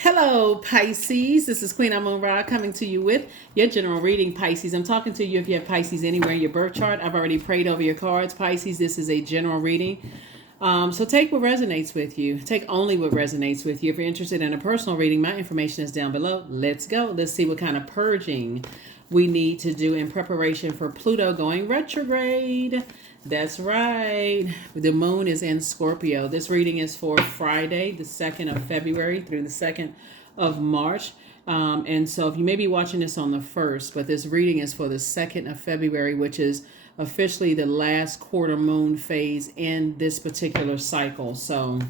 Hello, Pisces. This is Queen Amun Ra coming to you with your general reading, Pisces. I'm talking to you if you have Pisces anywhere in your birth chart. I've already prayed over your cards, Pisces. This is a general reading. So take what resonates with you. Take only what resonates with you. If you're interested in a personal reading, my information is down below. Let's go. Let's see what kind of purging we need to do in preparation for Pluto going retrograde. That's right. The moon is in Scorpio. This reading is for Friday, the 2nd of February through the 2nd of March. And so if you may be watching this on the 1st, but this reading is for the 2nd of February, which is officially the last quarter moon phase in this particular cycle. So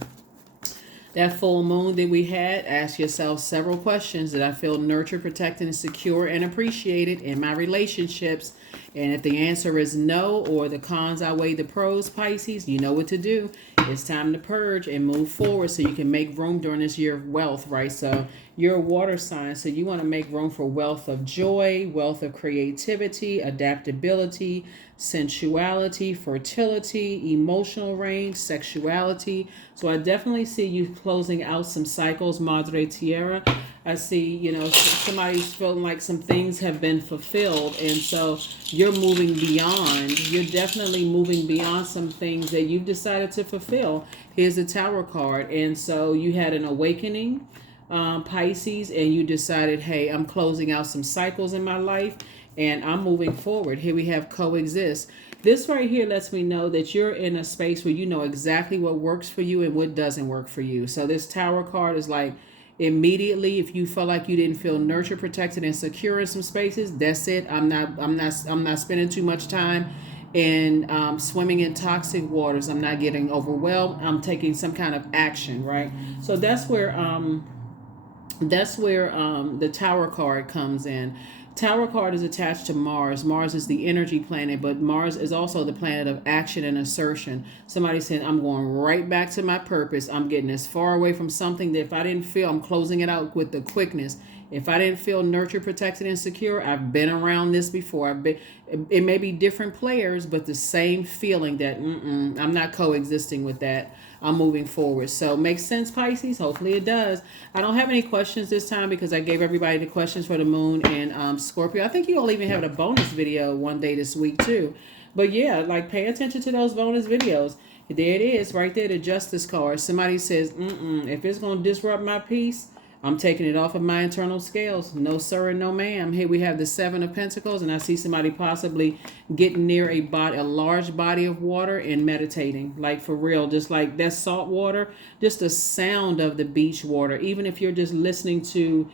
that full moon that we had, ask yourself several questions. Did I feel nurtured, protected, and secure and appreciated in my relationships? And if the answer is no, or the cons outweigh the pros, Pisces, you know what to do. It's time to purge and move forward so you can make room during this year of wealth, right? So you're a water sign, so you want to make room for wealth of joy, wealth of creativity, adaptability, sensuality, fertility, emotional range, sexuality. So I definitely see you closing out some cycles, Madre Tierra. I see, somebody's feeling like some things have been fulfilled. And so you're moving beyond. You're definitely moving beyond some things that you've decided to fulfill. Here's the Tower card. And so you had an awakening, Pisces, and you decided, hey, I'm closing out some cycles in my life and I'm moving forward. Here we have coexist. This right here lets me know that you're in a space where you know exactly what works for you and what doesn't work for you. So this Tower card is like, immediately, if you felt like you didn't feel nurtured, protected, and secure in some spaces, that's it. I'm not spending too much time in swimming in toxic waters. I'm not getting overwhelmed. I'm taking some kind of action, right? So that's where the Tower card comes in. Tower card is attached to Mars. Mars is the energy planet, but Mars is also the planet of action and assertion. Somebody said, I'm going right back to my purpose. I'm getting as far away from something that if I didn't feel, I'm closing it out with the quickness. If I didn't feel nurtured, protected, and secure, I've been around this before. It may be different players, but the same feeling that I'm not coexisting with that. I'm moving forward. So makes sense, Pisces? Hopefully it does. I don't have any questions this time because I gave everybody the questions for the moon and Scorpio. I think you all even have a bonus video one day this week too. But yeah, like pay attention to those bonus videos. There it is right there, the Justice card. Somebody says, if it's going to disrupt my peace, I'm taking it off of my internal scales. No, sir, and no, ma'am. Here we have the Seven of Pentacles, and I see somebody possibly getting near a large body of water and meditating. Like for real, just like that salt water, just the sound of the beach water. Even if you're just listening to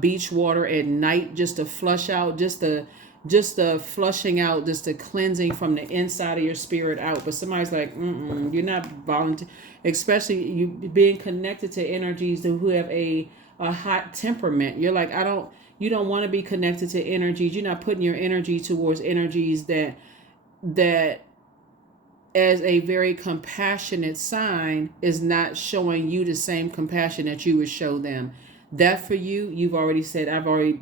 beach water at night, just to flush out, just the flushing out, just the cleansing from the inside of your spirit out. But somebody's like, you're not volunteer, especially you being connected to energies who have a hot temperament. You're like, you don't want to be connected to energies. You're not putting your energy towards energies that as a very compassionate sign is not showing you the same compassion that you would show them. That for you, you've already said,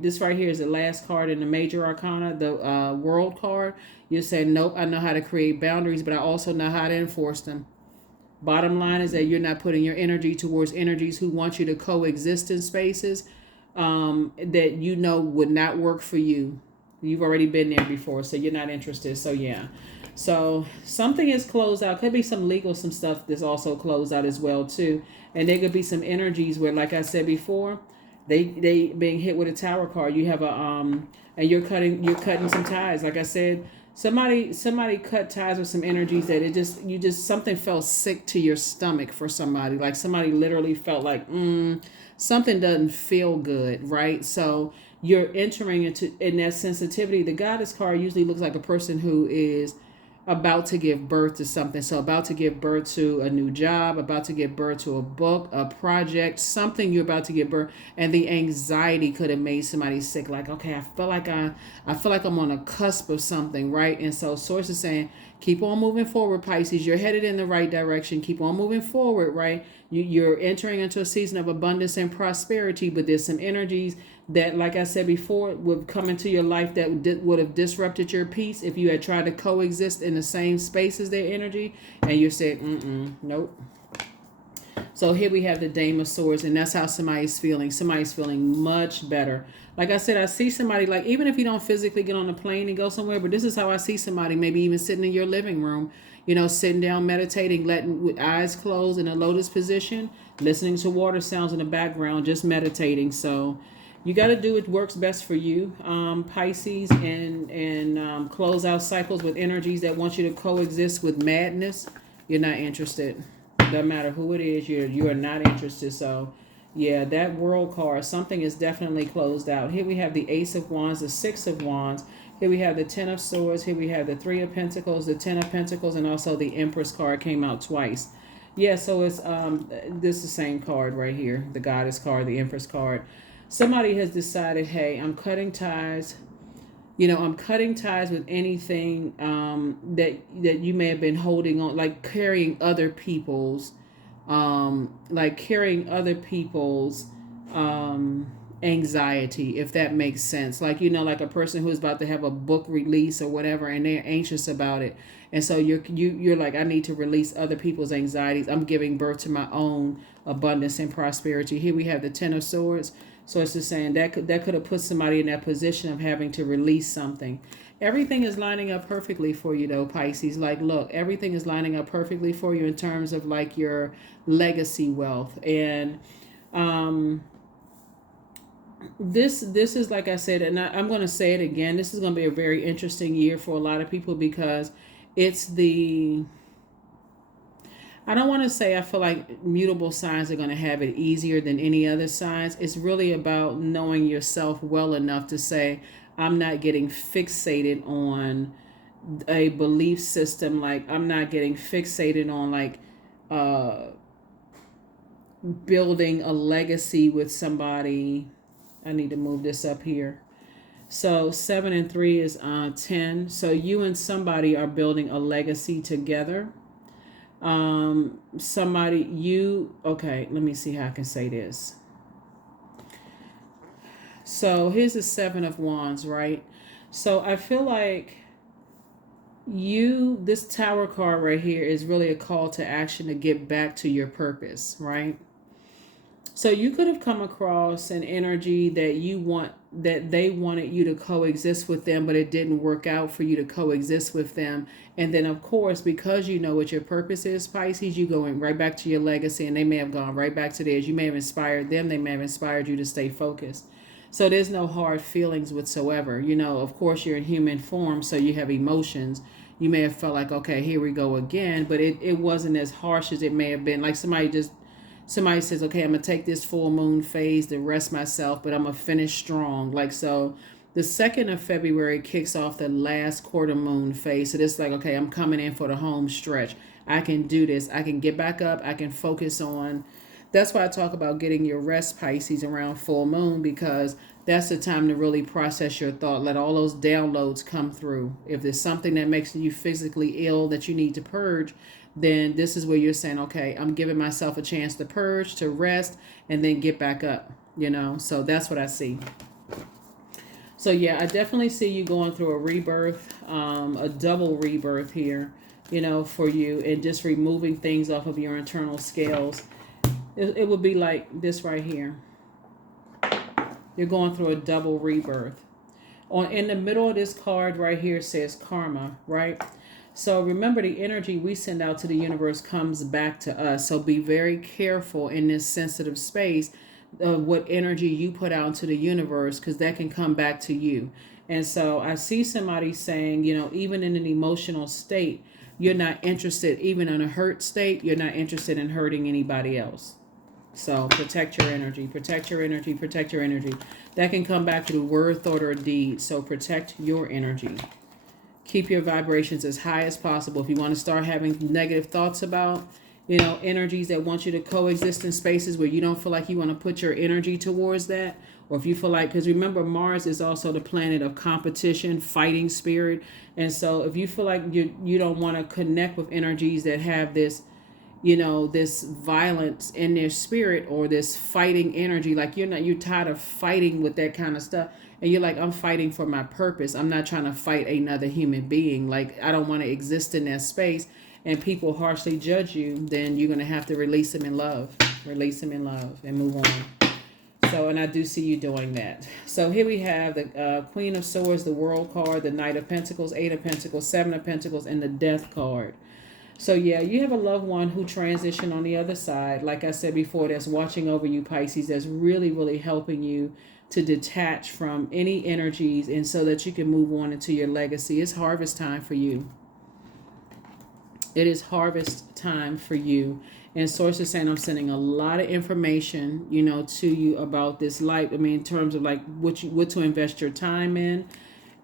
this right here is the last card in the major arcana, the world card. You're saying, nope, I know how to create boundaries, but I also know how to enforce them. Bottom line is that you're not putting your energy towards energies who want you to coexist in spaces that you know would not work for you. You've already been there before, so you're not interested. So yeah. So something is closed out. Could be some stuff that's also closed out as well too. And there could be some energies where, like I said before, they being hit with a Tower card. You have and you're cutting some ties. Like I said, somebody cut ties with some energies that something felt sick to your stomach for somebody. Like somebody literally felt like something doesn't feel good, right? So you're entering in that sensitivity. The Goddess card usually looks like a person who is about to give birth to something. So about to give birth to a new job, about to give birth to a book, a project, something you're about to give birth. And the anxiety could have made somebody sick. Like, okay, I feel like I'm on a cusp of something, right? And so Source is saying, keep on moving forward, Pisces. You're headed in the right direction. Keep on moving forward, right? You're entering into a season of abundance and prosperity, but there's some energies that, like I said before, would come into your life that would have disrupted your peace if you had tried to coexist in the same space as their energy, and you said, nope. So here we have the Dame of Swords, and that's how somebody's feeling. Somebody's feeling much better. Like I said, I see somebody, like, even if you don't physically get on a plane and go somewhere, but this is how I see somebody, maybe even sitting in your living room, you know, sitting down, meditating, letting, with eyes closed in a lotus position, listening to water sounds in the background, just meditating. So you got to do what works best for you, Pisces, and close out cycles with energies that want you to coexist with madness. You're not interested. Doesn't matter who it is, you are not interested. So yeah, that World card, something is definitely closed out. Here we have the Ace of Wands, the Six of Wands. Here we have the Ten of Swords. Here we have the Three of Pentacles, the Ten of Pentacles, and also the Empress card came out twice. Yeah, so it's this is the same card right here, the Goddess card, the Empress card. Somebody has decided, hey, I'm cutting ties. You know, I'm cutting ties with anything that you may have been holding on, like carrying other people's, anxiety, if that makes sense. Like, you know, like a person who's about to have a book release or whatever, and they're anxious about it, and so you're like, I need to release other people's anxieties. I'm giving birth to my own abundance and prosperity. Here we have the Ten of Swords. So it's just saying that could have put somebody in that position of having to release something. Everything is lining up perfectly for you, though, Pisces. Like, look, everything is lining up perfectly for you in terms of like your legacy wealth. And this is, like I said, and I'm going to say it again, this is going to be a very interesting year for a lot of people, because it's the, I don't want to say I feel like mutable signs are going to have it easier than any other signs. It's really about knowing yourself well enough to say, I'm not getting fixated on a belief system. Like, I'm not getting fixated on like building a legacy with somebody. I need to move this up here. So 7 and 3 is 10. So you and somebody are building a legacy together. Okay, let me see how I can say this. So here's the Seven of Wands, right? So I feel like this Tower card right here is really a call to action to get back to your purpose, right? So you could have come across an energy that they wanted you to coexist with them, but it didn't work out for you to coexist with them. And then, of course, because you know what your purpose is, Pisces, you going right back to your legacy, and they may have gone right back to theirs. You may have inspired them. They may have inspired you to stay focused. So there's no hard feelings whatsoever. You know, of course, you're in human form, so you have emotions. You may have felt like, okay, here we go again, but it wasn't as harsh as it may have been. Like somebody says, okay, I'm going to take this full moon phase to rest myself, but I'm going to finish strong. Like, so the 2nd of February kicks off the last quarter moon phase. So it's like, okay, I'm coming in for the home stretch. I can do this. I can get back up. I can focus on. That's why I talk about getting your rest, Pisces, around full moon, because that's the time to really process your thought. Let all those downloads come through. If there's something that makes you physically ill that you need to purge, then this is where you're saying, okay, I'm giving myself a chance to purge, to rest, and then get back up, you know? So that's what I see. So yeah, I definitely see you going through a rebirth, a double rebirth here, you know, for you, and just removing things off of your internal scales. It would be like this right here. You're going through a double rebirth. In the middle of this card right here says karma, right? So remember, the energy we send out to the universe comes back to us. So be very careful in this sensitive space of what energy you put out into the universe, because that can come back to you. And so I see somebody saying, you know, even in an emotional state, you're not interested, even in a hurt state, you're not interested in hurting anybody else. So protect your energy, protect your energy, protect your energy. That can come back to the word, thought, or deed. So protect your energy. Keep your vibrations as high as possible. If you want to start having negative thoughts about, you know, energies that want you to coexist in spaces where you don't feel like you want to put your energy towards that, or if you feel like, because remember, Mars is also the planet of competition, fighting spirit. And so if you feel like you don't want to connect with energies that have this, you know, this violence in their spirit, or this fighting energy, like you're tired of fighting with that kind of stuff. And you're like, I'm fighting for my purpose. I'm not trying to fight another human being. Like, I don't want to exist in that space. And people harshly judge you, then you're going to have to release them in love. Release them in love and move on. So, and I do see you doing that. So here we have the Queen of Swords, the World card, the Knight of Pentacles, Eight of Pentacles, Seven of Pentacles, and the Death card. So yeah, you have a loved one who transitioned on the other side. Like I said before, that's watching over you, Pisces. That's really, really helping you to detach from any energies and so that you can move on into your legacy. It's harvest time for you. It is harvest time for you. And Source is saying I'm sending a lot of information, you know, to you about this life. I mean, in terms of like what to invest your time in.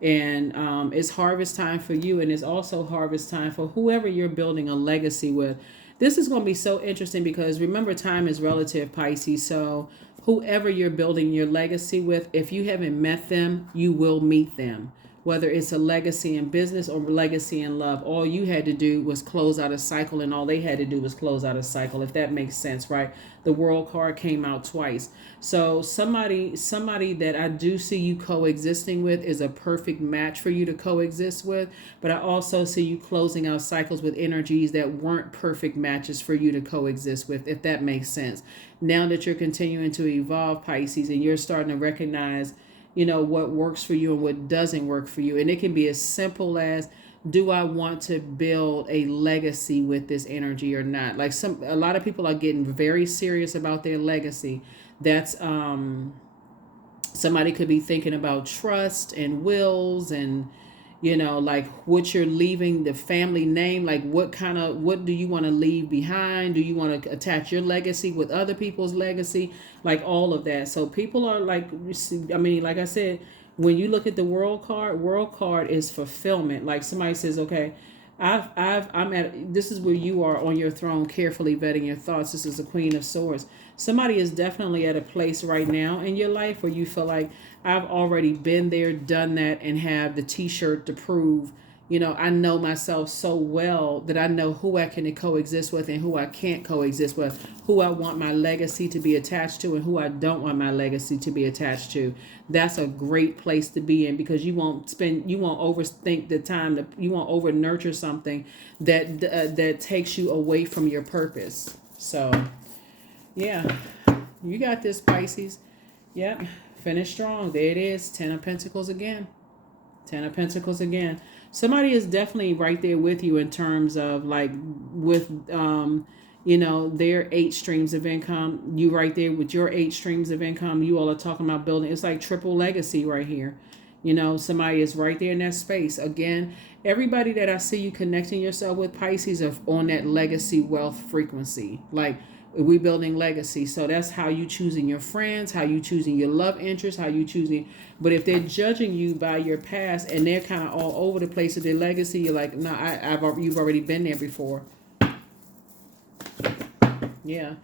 And it's harvest time for you, and it's also harvest time for whoever you're building a legacy with. This is going to be so interesting because remember, time is relative, Pisces. So whoever you're building your legacy with, if you haven't met them, you will meet them. Whether it's a legacy in business or legacy in love, all you had to do was close out a cycle, and all they had to do was close out a cycle, if that makes sense, right? The World card came out twice. So somebody that I do see you coexisting with is a perfect match for you to coexist with. But I also see you closing out cycles with energies that weren't perfect matches for you to coexist with, if that makes sense. Now that you're continuing to evolve, Pisces, and you're starting to recognize, you know, what works for you and what doesn't work for you. And it can be as simple as, do I want to build a legacy with this energy or not? Like a lot of people are getting very serious about their legacy. That's somebody could be thinking about trust and wills and, you know, like what you're leaving, the family name, like what do you want to leave behind? Do you want to attach your legacy with other people's legacy? Like all of that. So people are like, I mean, like I said, when you look at the World card is fulfillment. Like somebody says, okay, this is where you are on your throne, carefully vetting your thoughts. This is the Queen of Swords. Somebody is definitely at a place right now in your life where you feel like, I've already been there, done that, and have the t-shirt to prove, you know, I know myself so well that I know who I can coexist with and who I can't coexist with, who I want my legacy to be attached to and who I don't want my legacy to be attached to. That's a great place to be in, because you won't overthink the time, you won't over nurture something that takes you away from your purpose. So yeah, you got this, Pisces. Yep. Finish strong. There it is. 10 of Pentacles again. 10 of Pentacles again. Somebody is definitely right there with you in terms of like with, you know, their 8 streams of income. You right there with your 8 streams of income. You all are talking about building. It's like triple legacy right here. You know, somebody is right there in that space. Again, everybody that I see you connecting yourself with, Pisces, are on that legacy wealth frequency. Like, we building legacy. So that's how you choosing your friends, how you choosing your love interests, how you choosing. But if they're judging you by your past and they're kind of all over the place with their legacy, you're like, no, you've already been there before. Yeah.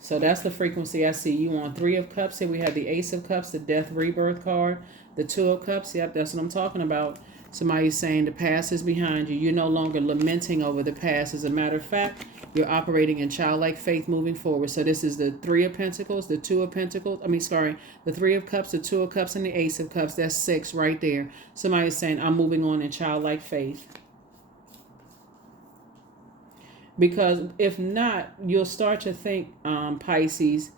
So that's the frequency I see you on. 3 of Cups. Here we have the Ace of Cups, the Death Rebirth card, the 2 of Cups. Yep, that's what I'm talking about. Somebody's saying the past is behind you. You're no longer lamenting over the past. As a matter of fact, you're operating in childlike faith moving forward. So this is the 3 of Pentacles, the 2 of Pentacles. The 3 of Cups, the 2 of Cups, and the Ace of Cups. That's 6 right there. Somebody's saying, I'm moving on in childlike faith. Because if not, you'll start to think, Pisces,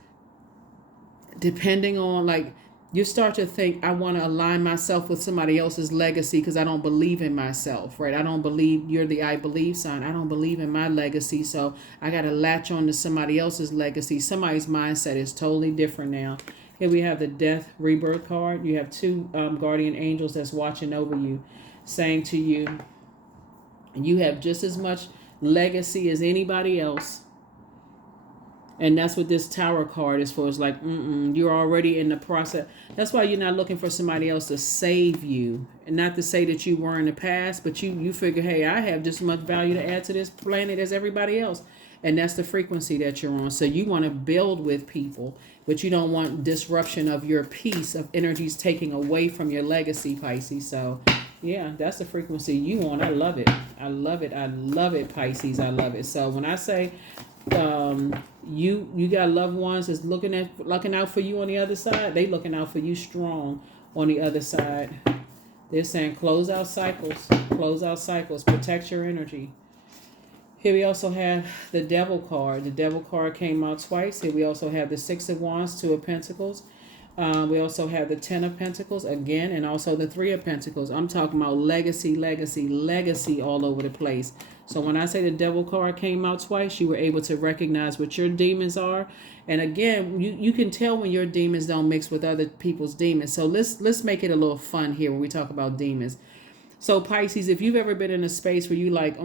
depending on like, you start to think, I want to align myself with somebody else's legacy because I don't believe in myself, right? I don't believe, you're the I believe sign. I don't believe in my legacy, so I got to latch on to somebody else's legacy. Somebody's mindset is totally different now. Here we have the Death Rebirth card. You have 2 guardian angels that's watching over you, saying to you, you have just as much legacy as anybody else. And that's what this Tower card is for. It's like, you're already in the process. That's why you're not looking for somebody else to save you. And not to say that you were in the past, but you figure, hey, I have just as much value to add to this planet as everybody else. And that's the frequency that you're on. So you want to build with people, but you don't want disruption of your peace, of energies taking away from your legacy, Pisces. So yeah, that's the frequency you want. I love it. I love it. I love it, Pisces. I love it. So when I say you got loved ones that's looking out for you on the other side, they looking out for you strong on the other side. They're saying close out cycles, protect your energy. Here we also have the Devil card. The Devil card came out twice. Here we also have the Six of Wands, Two of Pentacles. We also have the Ten of Pentacles again, and also the Three of Pentacles. I'm talking about legacy, legacy, legacy all over the place. So when I say the Devil card came out twice, you were able to recognize what your demons are. And again, you can tell when your demons don't mix with other people's demons. So let's make it a little fun here when we talk about demons. So Pisces, if you've ever been in a space where you like,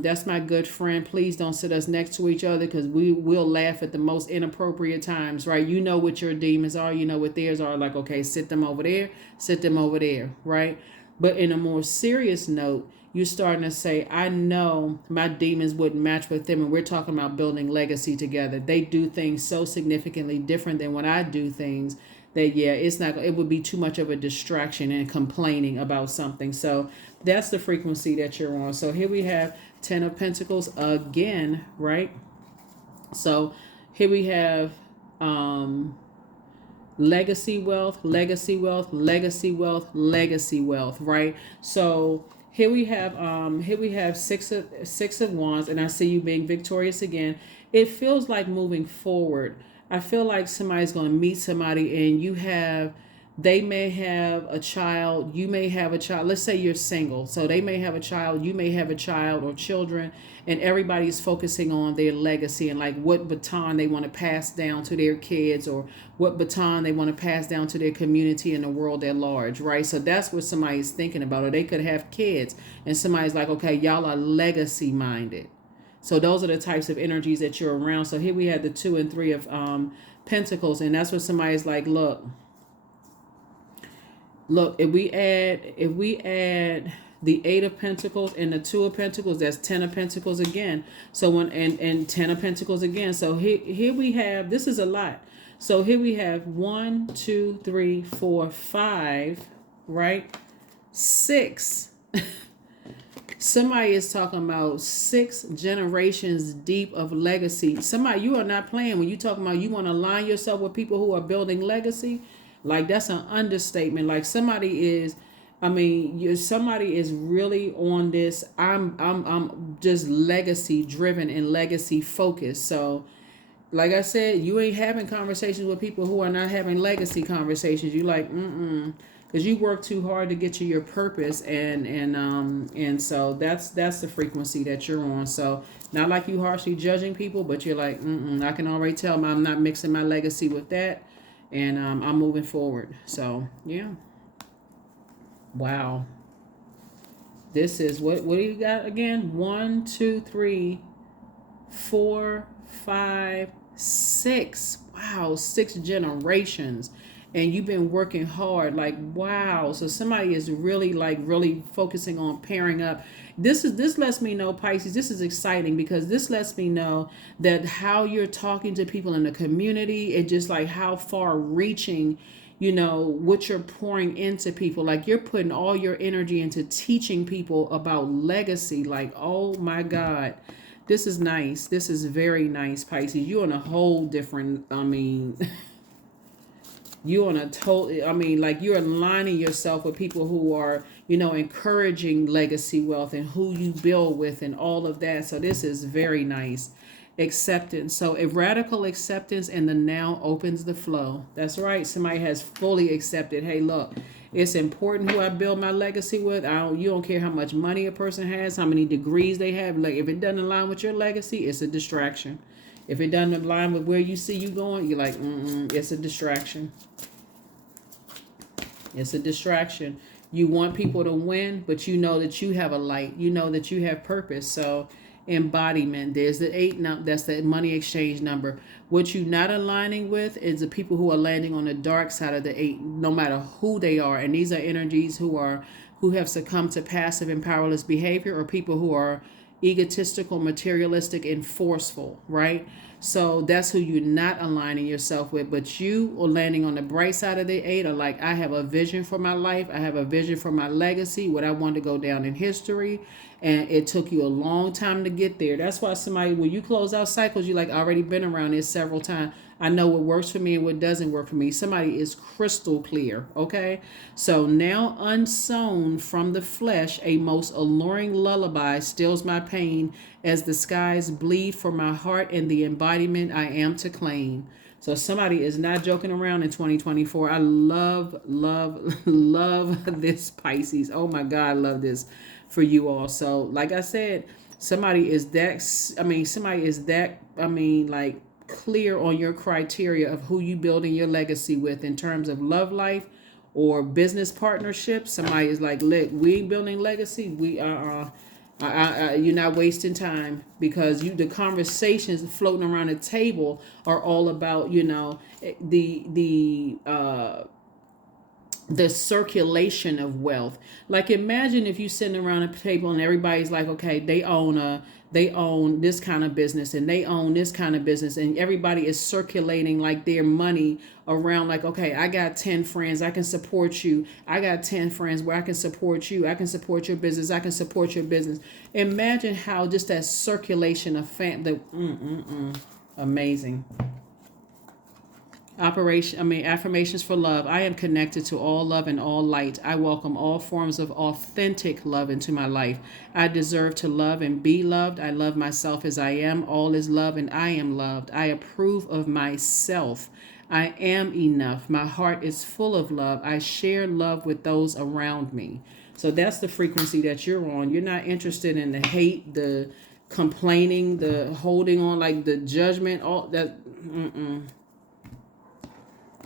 that's my good friend, please don't sit us next to each other, because we will laugh at the most inappropriate times, right? You know what your demons are, you know what theirs are. Like, okay, sit them over there, right? But in a more serious note, you're starting to say, I know my demons wouldn't match with them, and we're talking about building legacy together. They do things so significantly different than when I do things that, yeah, it would be too much of a distraction and complaining about something. So that's the frequency that you're on. So here we have Ten of Pentacles again, right? So here we have legacy wealth, legacy wealth, legacy wealth, legacy wealth, right? So here we have six of wands, and I see you being victorious again. It feels like moving forward. I feel like somebody's going to meet somebody, and they may have a child, you may have a child. Let's say you're single. So they may have a child, you may have a child or children, and everybody's focusing on their legacy and like what baton they want to pass down to their kids, or what baton they want to pass down to their community and the world at large, right? So that's what somebody's thinking about. Or they could have kids, and somebody's like, okay, y'all are legacy minded. So those are the types of energies that you're around. So here we have the Two and Three of Pentacles, and that's what somebody's like, look, if we add the Eight of Pentacles and the Two of Pentacles, that's Ten of Pentacles again. So and Ten of Pentacles again. So here we have, this is a lot. So here we have 1, 2, 3, 4, 5, right? 6. Somebody is talking about 6 generations deep of legacy. Somebody, you are not playing when you talking about you want to align yourself with people who are building legacy. Like, that's an understatement. Like, somebody is really on this. I'm just legacy driven and legacy focused. So like I said, you ain't having conversations with people who are not having legacy conversations. You like, because you work too hard to get to your purpose, and so that's the frequency that you're on. So not like you harshly judging people, but you're like, I can already tell I'm not mixing my legacy with that, and I'm moving forward. So yeah, wow. This is what do you got again? 1, 2, 3, 4, 5, 6. Wow, 6 generations. And you've been working hard. Like, wow. So somebody is really focusing on pairing up. This lets me know, Pisces, this is exciting, because this lets me know that how you're talking to people in the community, it just like how far reaching, what you're pouring into people. Like, you're putting all your energy into teaching people about legacy. Like, oh my God. This is nice. This is very nice, Pisces. You're on a whole different, you're on a total, like, you're aligning yourself with people who are, encouraging legacy wealth and who you build with and all of that. So this is very nice. Acceptance. So a radical acceptance, and the now opens the flow. That's right. Somebody has fully accepted, hey, look, it's important who I build my legacy with. You don't care how much money a person has, how many degrees they have. Like, if it doesn't align with your legacy, it's a distraction. If it doesn't align with where you see you going, you're like, it's a distraction. It's a distraction. You want people to win, but you know that you have a light. You know that you have purpose. So embodiment. There's the 8 number. That's the money exchange number. What you're not aligning with is the people who are landing on the dark side of the 8, no matter who they are. And these are energies who have succumbed to passive and powerless behavior, or people who are egotistical, materialistic, and forceful, right? So that's who you're not aligning yourself with. But you are landing on the bright side of the 8, are like, I have a vision for my life. I have a vision for my legacy, what I want to go down in history. And it took you a long time to get there. That's why somebody, when you close out cycles, you like, I already been around this several times. I know what works for me and what doesn't work for me. Somebody is crystal clear, okay? So now unsown from the flesh, a most alluring lullaby stills my pain as the skies bleed for my heart and the embodiment I am to claim. So somebody is not joking around in 2024. I love, love, love this, Pisces. Oh my God, I love this for you all. So like I said, somebody is that, like clear on your criteria of who you building your legacy with in terms of love life or business partnerships. Somebody is like, look, we ain't building legacy. You're not wasting time, because the conversations floating around the table are all about, the circulation of wealth. Like imagine if you sitting around a table and everybody's like, okay, they own this kind of business and they own this kind of business, and everybody is circulating like their money around, like, okay, I got 10 friends, I can support you. I got 10 friends where I can support you. I can support your business. I can support your business. Imagine how just that circulation of amazing. Affirmations for love. I am connected to all love and all light. I welcome all forms of authentic love into my life. I deserve to love and be loved. I love myself as I am. All is love and I am loved. I approve of myself. I am enough. My heart is full of love. I share love with those around me. So that's the frequency that you're on. You're not interested in the hate, the complaining, the holding on, like the judgment, all that.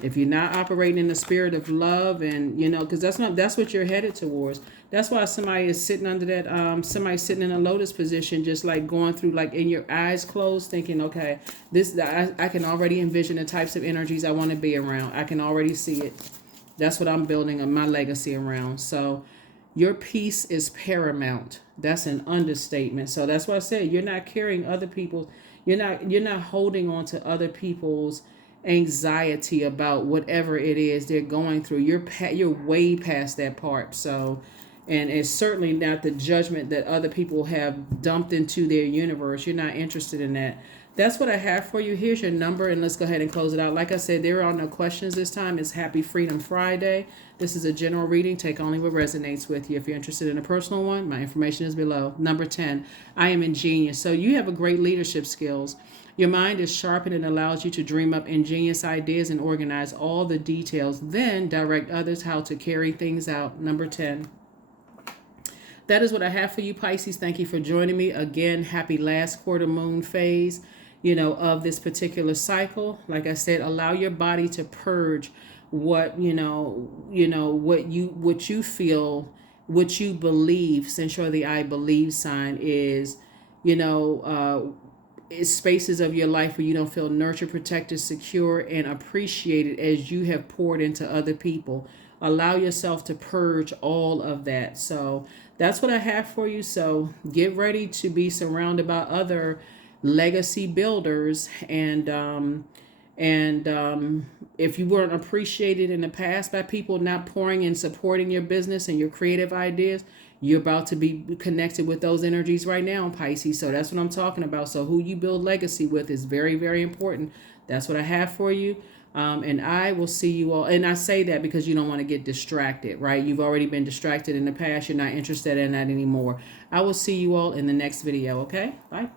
If you're not operating in the spirit of love, and because that's what you're headed towards. That's why somebody is sitting under that, somebody sitting in a lotus position, just like going through, like in your eyes closed, thinking, okay, I can already envision the types of energies I want to be around. I can already see it. That's what I'm building my legacy around. So your peace is paramount. That's an understatement. So that's why I said you're not carrying other people's, you're not holding on to other people's anxiety about whatever it is they're going through. You're way past that part. So, and it's certainly not the judgment that other people have dumped into their universe. You're not interested in that. That's what I have for you. Here's your number, and let's go ahead and close it out. Like I said, there are no questions this time. It's Happy Freedom Friday. This is a general reading. Take only what resonates with you. If you're interested in a personal one, my information is below. Number 10, I am ingenious. So you have a great leadership skills. Your mind is sharpened and allows you to dream up ingenious ideas and organize all the details, then direct others how to carry things out. Number 10. That is what I have for you, Pisces. Thank you for joining me. Again, happy last quarter moon phase, of this particular cycle. Like I said, allow your body to purge what you feel, what you believe, since you're the I believe sign, is, spaces of your life where you don't feel nurtured, protected, secure, and appreciated as you have poured into other people. Allow yourself to purge all of that. So that's what I have for you. So get ready to be surrounded by other legacy builders. And if you weren't appreciated in the past by people not pouring and supporting your business and your creative ideas, you're about to be connected with those energies right now, Pisces. So that's what I'm talking about. So who you build legacy with is very, very important. That's what I have for you. And I will see you all. And I say that because you don't want to get distracted, right? You've already been distracted in the past. You're not interested in that anymore. I will see you all in the next video. Okay? Bye.